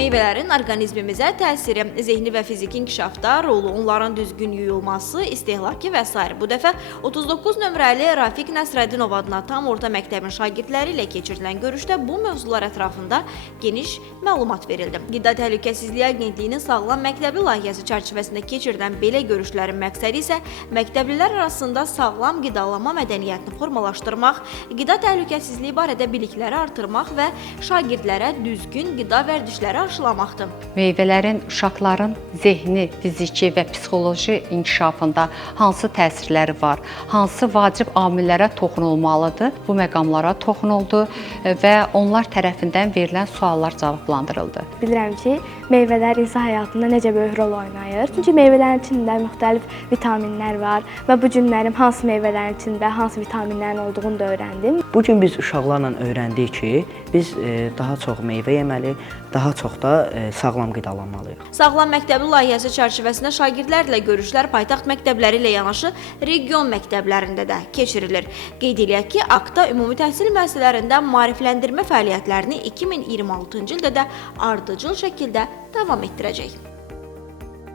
Meyvələrin orqanizmimizə təsiri, zehni və fiziki inkişafda rolu, onların düzgün yuyulması, istehlakı və s. Bu dəfə 39 nömrəli Rafiq Nəsrəddinov adına tam orta məktəbin şagirdləri ilə keçirilən görüşdə bu mövzular ətrafında geniş məlumat verildi. Qida Təhlükəsizliyi Agentliyinin Sağlam Məktəbli layihəsi çərçivəsində keçirilən belə görüşlərin məqsədi isə məktəblilər arasında sağlam qidalanma mədəniyyətini formalaşdırmaq, qida təhlükəsizliyi barədə bilikləri artırmaq və şagirdlərə düzgün qida vərdişləri aşılamaqdır. Meyvələrin uşaqların zehni, fiziki və psixoloji inkişafında hansı təsirləri var, hansı vacib amillərə toxunulmalıdır? Bu məqamlara toxunuldu və onlar tərəfindən verilən suallar cavablandırıldı. Bilirəm ki, meyvələr insan həyatında necə böyük rol oynayır. Çünki meyvələrin içində müxtəlif vitaminlər var və bu gün mənim hansı meyvələrin içində hansı vitaminlərin olduğunu da öyrəndim. Bu gün biz uşaqlarla öyrəndik ki, biz daha çox meyvə yeməli, daha çox da sağlam qidalanmalıyıq. Sağlam məktəbli layihəsi çərçivəsində şagirdlərlə görüşlər paytaxt məktəbləri ilə yanaşı region məktəblərində də keçirilir. Qeyd eləyək ki, AKTA ümumi təhsil müəssisələrində maarifləndirmə fəaliyyətlərini 2026-cı ildə də ardıcıl şəkildə davam etdirəcək.